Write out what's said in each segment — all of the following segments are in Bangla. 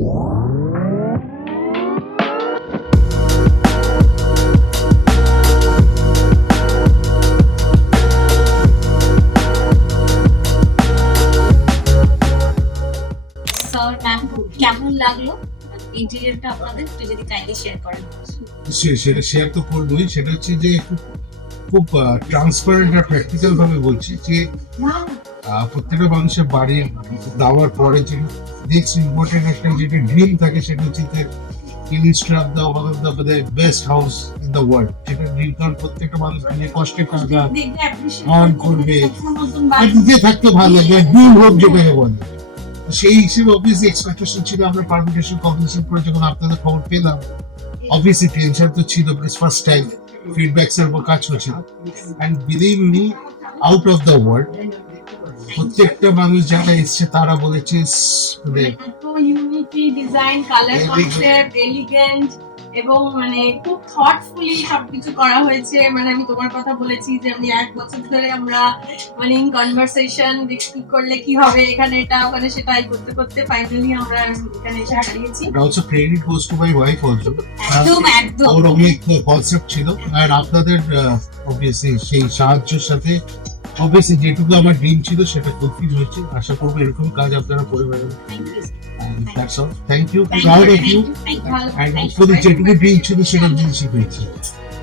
কেমন লাগলো ইন্টেরিয়রটা আপনাদের, একটু যদি কাইন্ডলি শেয়ার করেন। সেটা শেয়ার তো করবোই। সেটা হচ্ছে যে খুব ট্রান্সপারেন্ট আর প্র্যাকটিক্যাল ভাবে বলছি যে প্রত্যেকটা মানুষের বাড়ি দেওয়ার পরে যে নেক্সট ইম্পর্টেন্ট একটা যেটা ড্রিম থাকে সেটা হচ্ছে best house in the world. যেটা ড্রিম, কারণ প্রত্যেকটা মানুষ কষ্টে টাকা আর্ন করবে আর নিজে থাকতে ভালো লাগে, ড্রিম হোক যেটাকে বলে। সেই হিসেবে অবভিয়াসলি এক্সপেকটেশন ছিল। আমরা পারমিটেশন কম্পিটিশন করে যখন আপনাদের খবর পেলাম, অবভিয়াসলি টেনশন তো ছিল, প্লাস ফার্স্ট টাইম ফিডব্যাকস এর উপর কাজ করছিল। And believe me, out of the world প্রত্যেকটা মানুষ যারা এসছে তারা বলেছে এত unity, design, colour concept, elegant এবং মানে খুব থটফুলি সবকিছু করা হয়েছে। মানে আমি তোমার কথা বলেছি যে আমি 1 বছর ধরে আমরা মানে ইন কনভারসেশন কি করলে কি হবে, এখানে এটা ওখানে সেটাই করতে করতে ফাইনালি আমরা এখানে এসে হারিয়েছি। It also credit goes to my wife also. একদম ওর অনেক কনসেপ্ট ছিল আর আপনাদের অবভিয়াসলি সেই সাহায্যের সাথে অবভিয়াসলি যেটুকু আমার ড্রিম ছিল সেটা ফুলফিল হয়েছে। আশা করবো এরকম কাজ আপনারা করে বেড়াবেন। That's all. Thank you. Proud of you. And hopefully যেটুকু ড্রিম ছিল সেটা জিনিসই পেয়েছি।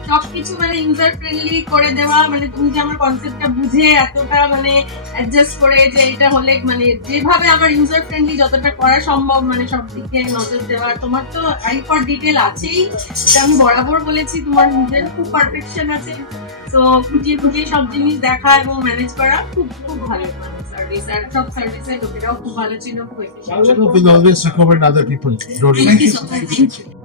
সবকিছু মানে ইউজার ফ্রেন্ডলি করে দেওয়া, মানে তুমি যে আমার কনসেপ্টটা বুঝে এতটা মানে অ্যাডজাস্ট করে যে এটা হলে মানে যেভাবে আমার ইউজার ফ্রেন্ডলি যতটা করা সম্ভব মানে সব দিকে নজর দেওয়া। তোমার তো আই ফর ডিটেল আছেই, এটা আমি বরাবর বলেছি, তোমার নিজের খুব পারফেকশন আছে। তো খুঁটিয়ে খুঁটিয়ে সব জিনিস দেখা এবং ম্যানেজ করা খুব খুব ভালো সার্ভিস। আর সব সার্ভিসের লোকেরাও খুব ভালো ছিল, খুব We'll always recommend other people. Don't Thank you so much.